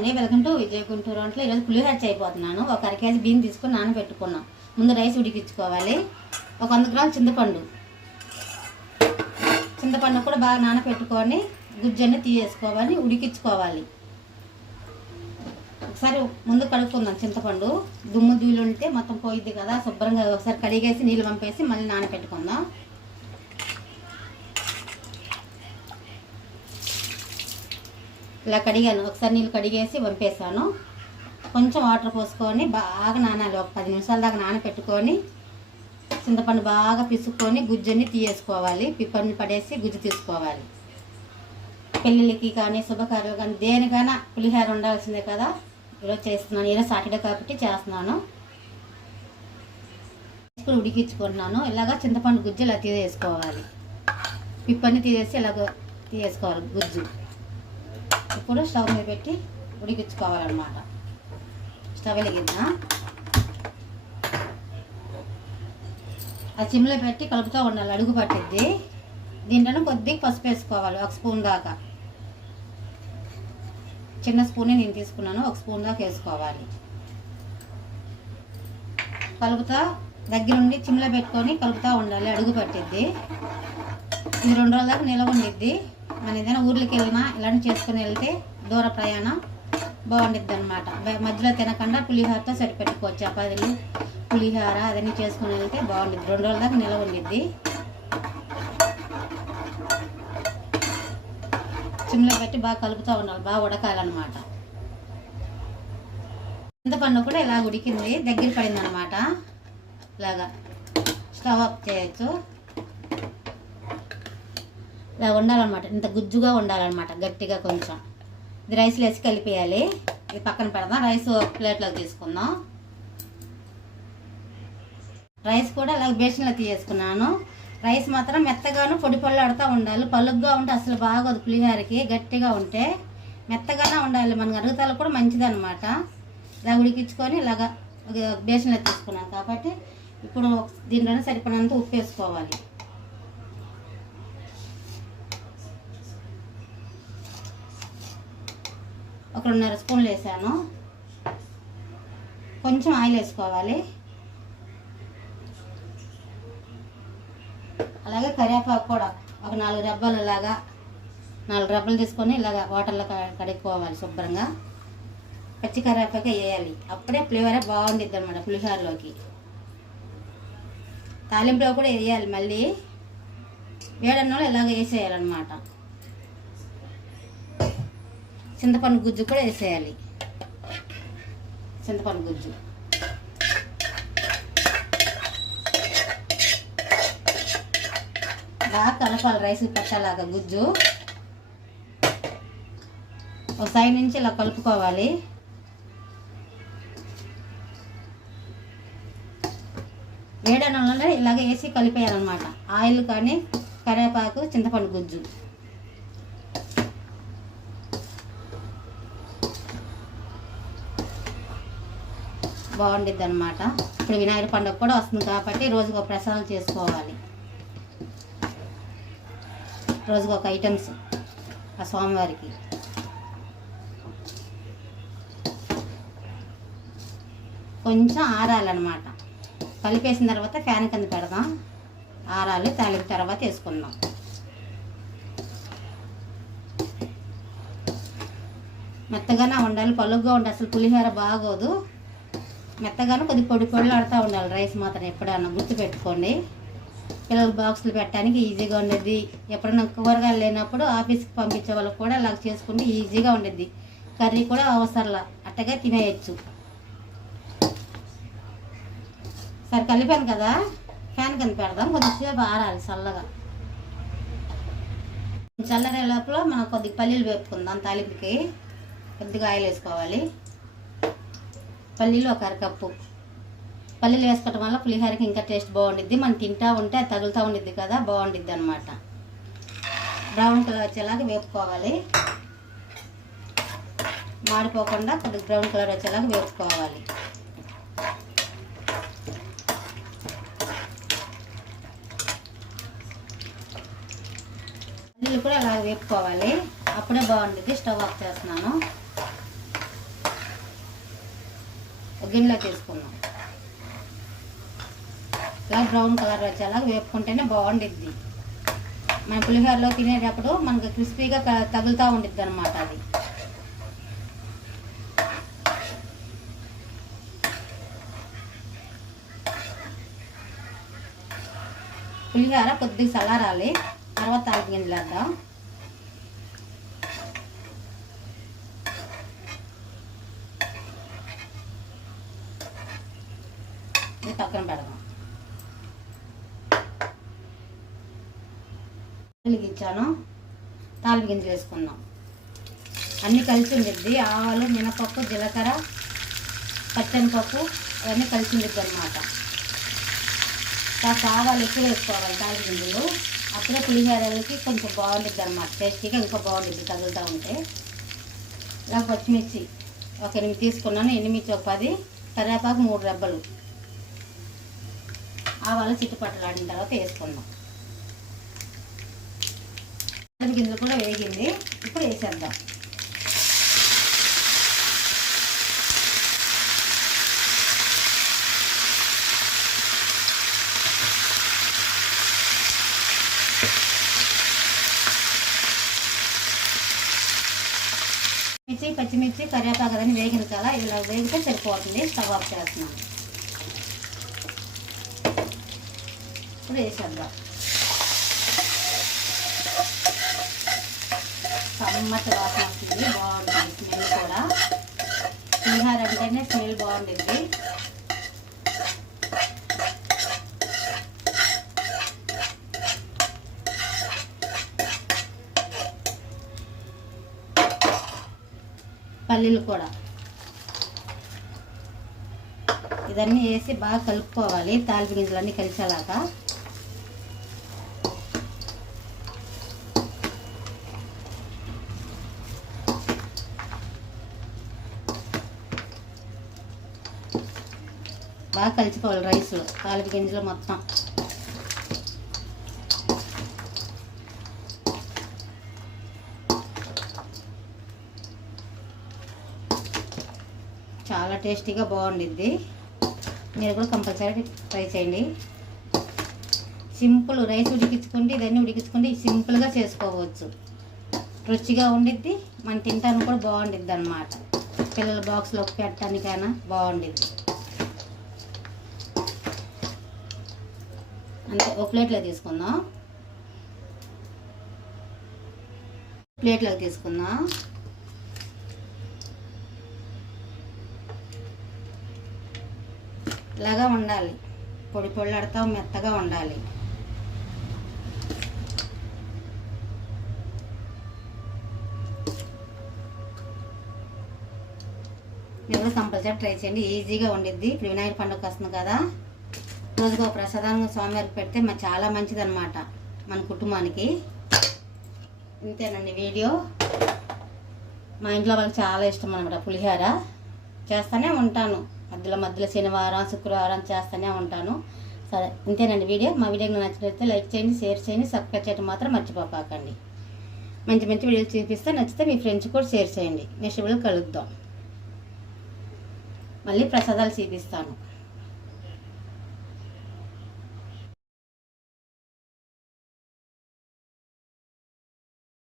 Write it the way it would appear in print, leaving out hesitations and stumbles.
Welcome to విజయ గుంటూరు వంటలు. ఈరోజు పులిహోర చేయబోతున్నాను. ఒక అర కేజీ బియ్యం తీసుకొని నానబెట్టుకున్నాం. ముందు రైస్ ఉడికించుకోవాలి. ఒక 100 గ్రాముల చింతపండు కూడా బాగా నానబెట్టుకొని గుజ్జన్ని తీసేసుకోవాలి, ఉడికించుకోవాలి. ఒకసారి ముందు కడుక్కుందాం. చింతపండు దుమ్ము ధూళి ఉంటే మొత్తం పోయిద్ది కదా, శుభ్రంగా ఒకసారి కడిగేసి నీళ్ళు పంపేసి మళ్ళీ నానబెట్టుకుందాం. ఇలా కడిగాను, ఒకసారి నీళ్ళు కడిగేసి వంపేసాను. కొంచెం వాటర్ పోసుకొని బాగా నానాలి. ఒక 10 నిమిషాల దాకా నానబెట్టుకొని చింతపండు బాగా పిసుక్కొని గుజ్జన్ని తీసేసుకోవాలి. పిప్పని పడేసి గుజ్జు తీసుకోవాలి. పెళ్ళిళ్ళకి కానీ శుభకార్యాలు కానీ దేనికైనా పులిహోర ఉండాల్సిందే కదా. ఈరోజు చేస్తున్నాను. ఈరోజు సాటర్డే కాబట్టి చేస్తున్నాను. ఉడికించుకుంటున్నాను. ఇలాగా చింతపండు గుజ్జు ఇలా తీసేసుకోవాలి. పిప్పని తీసేసి ఇలాగ తీసేసుకోవాలి గుజ్జు. ఇప్పుడు స్టవ్ మీద పెట్టి ఉడికించుకోవాలన్నమాట. స్టవ్ వెలిగిద్దా, ఆ సిమ్లో పెట్టి కలుపుతూ ఉండాలి, అడుగు పట్టిద్ది. దీంట్లో కొద్దిగా పసుపు వేసుకోవాలి, 1 స్పూన్ దాకా. చిన్న స్పూనే నేను తీసుకున్నాను, 1 స్పూన్ దాకా వేసుకోవాలి. కలుపుతా దగ్గరుండి సిమ్లో పెట్టుకొని కలుపుతూ ఉండాలి, అడుగు పట్టిద్ది. ఇది 2 రోజుల దాకా నిలవ ఉండిద్ది. మన ఏదైనా ఊర్లకి వెళ్ళినా ఇలాంటి చేసుకుని వెళ్తే దూర ప్రయాణం బాగుండిద్ది అనమాట. మధ్యలో తినకుండా పులిహోరతో సరిపెట్టుకోవచ్చు. చపాతీలు పులిహోర అదన్నీ చేసుకుని వెళ్తే బాగుండిద్ది. 2 రోజుల దాకా నిలవ ఉండిద్ది. సిమ్లో పెట్టి బాగా కలుపుతూ ఉండాలి, బాగా ఉడకాలన్నమాట. చింతపండు కూడా ఇలా ఉడికింది, దగ్గర పడింది అనమాట. ఇలాగా స్టవ్ ఆఫ్ చేయొచ్చు. ఇలా ఉండాలన్నమాట, ఇంత గుజ్జుగా ఉండాలన్నమాట, గట్టిగా. కొంచెం ఇది రైస్లో వేసి కలిపేయాలి. ఇది పక్కన పెడదాం. రైస్ ప్లేట్లోకి తీసుకుందాం. రైస్ కూడా ఇలా బేషన్లో తీసేసుకున్నాను. రైస్ మాత్రం మెత్తగాను పొడి పొల్లాడుతూ ఉండాలి. పలుగ్గా ఉంటే అసలు బాగోదు పులిహోరకి. గట్టిగా ఉంటే మెత్తగానే ఉండాలి. మనకు అరుగుతాలు కూడా మంచిదన్నమాట. ఇలా ఉడికించుకొని ఇలాగా బేషన్లో తీసుకున్నాను కాబట్టి ఇప్పుడు దీంట్లోనే సరిపడినంత ఉప్పు వేసుకోవాలి. ఒక 2.5 స్పూన్లు వేసాను. కొంచెం ఆయిల్ వేసుకోవాలి. అలాగే కరివేపాకు కూడా ఒక 4 రెబ్బలు, ఇలాగా 4 రెబ్బలు తీసుకొని ఇలాగా వాటర్లో కడుక్కోవాలి శుభ్రంగా. పచ్చి కరివేపాకు వేయాలి, అప్పుడే పులిహోర బాగుండిద్ది అనమాట పులిహోరలోకి. తాలింపులో కూడా వేయాలి. మళ్ళీ వేడన్నంలో ఇలాగ వేసేయాలన్నమాట. చింతపండు గుజ్జు కూడా వేసేయాలి. చింతపండు గుజ్జు బాగా కలపాలి. రైస్ పెట్టాలాగా గుజ్జు ఒక సైడ్ నుంచి ఇలా కలుపుకోవాలి. వేడన్నంలో ఇలాగ వేసి కలిపేయాలన్నమాట. ఆయిల్ కానీ కరివేపాకు చింతపండు గుజ్జు. బాగుండిద్ది అనమాట. ఇప్పుడు వినాయక పండుగ కూడా వస్తుంది కాబట్టి రోజుకు ఒక ప్రసాదం చేసుకోవాలి. రోజుకు ఒక ఐటమ్స్ ఆ స్వామివారికి. కొంచెం ఆరాలన్నమాట. కలిపేసిన తర్వాత ఫ్యాన్ కింద పెడదాం. ఆరాలి, తాలింపు తర్వాత వేసుకుందాం. మెత్తగానే ఉండాలి, పలుగ్గా ఉండాలి. అసలు పులిహోర బాగోదు. మెత్తగాను కొద్ది పొడి పొడిలాడుతూ ఉండాలి. రైస్ మాత్రం ఎప్పుడన్నా గుర్తుపెట్టుకోండి. పిల్లలు బాక్సులు పెట్టడానికి ఈజీగా ఉండేది. ఎప్పుడన్నా కూరగాయలు లేనప్పుడు ఆఫీస్కి పంపించే వాళ్ళకి కూడా అలా చేసుకుంటే ఈజీగా ఉండేది. కర్రీ కూడా అవసరంలా, అట్టగా తినేయచ్చు. సరే కలిపాను కదా, ఫ్యాన్ కింద పెడదాం. కొద్దిసేపు ఆరాలి చల్లగా. చల్లరే లోపల మనం కొద్దిగా పల్లీలు వేపుకుందాం. తాలింపుకి కొద్దిగా ఆయిల్ వేసుకోవాలి. పల్లీలు ఒక 1/2 కప్పు. పల్లీలు వేసుకోవటం వల్ల పులిహోరకి ఇంకా టేస్ట్ బాగుండిద్ది. మనం తింటా ఉంటే అది తగులుతూ ఉండిద్ది కదా, బాగుండిద్ది అనమాట. బ్రౌన్ కలర్ వచ్చేలాగా వేపుకోవాలి. మాడిపోకుండా కొద్దిగా బ్రౌన్ కలర్ వచ్చేలాగా వేపుకోవాలి. పల్లీలు కూడా అలా వేపుకోవాలి, అప్పుడే బాగుంటుంది. స్టవ్ ఆఫ్ చేస్తున్నాను. ఒక గిన్నెలో తీసుకున్నాం. ఇలా బ్రౌన్ కలర్ వచ్చేలా వేపుకుంటేనే బాగుండిద్ది. మన పులిహోరలో తినేటప్పుడు మనకు క్రిస్పీగా తగులుతూ ఉండిద్ది అనమాట. అది పులిహోర కొద్దిగా చల్లారాలి, తర్వాత తాలింపు గింజలు వేద్దాం. ఇది పక్కన పెడదాం. వెలిగించాను, తాలింపు గింజలు వేసుకుందాం. అన్నీ కలిసి ఉండిద్ది. ఆవాలు, మినపప్పు, జీలకర్ర, పచ్చనిపప్పు అవన్నీ కలిసి ఉండిద్ది అనమాట. కాస్త ఆవాలు ఎక్కువ వేసుకోవాలి తాలింపు గింజలు. అప్పుడే పులిహోరలకి కొంచెం బాగుండిద్ది అనమాట. టేస్టీగా ఇంకా బాగుండిద్ది తగులుతూ ఉంటే. ఇలా పచ్చిమిర్చి ఒక 8 తీసుకున్నాను. ఎండుమిర్చి ఒక 10, కరివేపాకు 3 రెబ్బలు. ఆవాలు చిట్టుపట్టలాడిన తర్వాత వేసుకుందాం. గింజలు కూడా వేగింది, ఇప్పుడు వేసేద్దాం. పచ్చిమిర్చి, కరివేపాకు అదని వేగిన కదా, ఇలా వేగితే సరిపోతుంది. స్టవ్ ఆఫ్ చేస్తున్నాను. ఇప్పుడు వేసేద్దాం. కమ్మటి వాసన వస్తుంది, బాగుంటుంది స్మెల్ కూడా. పులిహోర అంటేనే స్మెల్ బాగుంటుంది. పల్లీలు కూడా ఇదన్నీ వేసి బాగా కలుపుకోవాలి. తాలింపు గింజలన్నీ కలిసేలాగా. బాగా కలిసిపోవాలి రైస్లో తాలింపు గింజలు మొత్తం. చాలా టేస్టీగా బాగుండిద్ది. మీరు కూడా కంపల్సరీ ట్రై చేయండి. సింపుల్ రైస్ ఉడికించుకుంటే ఇదన్నీ ఉడికించుకుంటే సింపుల్గా చేసుకోవచ్చు. రుచిగా ఉండిద్ది, మనం తింటానికి కూడా బాగుండిద్ది అన్నమాట. పిల్లల బాక్స్లో పెట్టడానికైనా బాగుండిద్ది. అంతే, ఒక ప్లేట్లో తీసుకుందాం. ప్లేట్లోకి తీసుకుందాం. ఇలాగా ఉండాలి, పొడి పొళ్ళాడుతూ మెత్తగా ఉండాలి. మీరు కూడా కంపల్సరీ ట్రై చేయండి, ఈజీగా ఉండిద్ది. ఇప్పుడు వినాయక పండుగ వస్తుంది కదా, రోజుకు ఒక ప్రసాదాన్ని స్వామివారికి పెడితే మరి చాలా మంచిది అనమాట మన కుటుంబానికి. ఇంతేనండి వీడియో. మా ఇంట్లో వాళ్ళకి చాలా ఇష్టం అనమాట పులిహోర. చేస్తూనే ఉంటాను, మధ్యలో శనివారం, శుక్రవారం చేస్తూనే ఉంటాను. సరే, ఇంతేనండి వీడియో. మా వీడియోకి నచ్చినట్లయితే లైక్ చేయండి, షేర్ చేయండి, సబ్స్క్రైబ్ చేయడం మాత్రం మర్చిపోకండి. మంచి మంచి వీడియోలు చూపిస్తే నచ్చితే మీ ఫ్రెండ్స్ కూడా షేర్ చేయండి. నెక్స్ట్ వీడియో కలుద్దాం. మళ్ళీ ప్రసాదాలు చూపిస్తాను.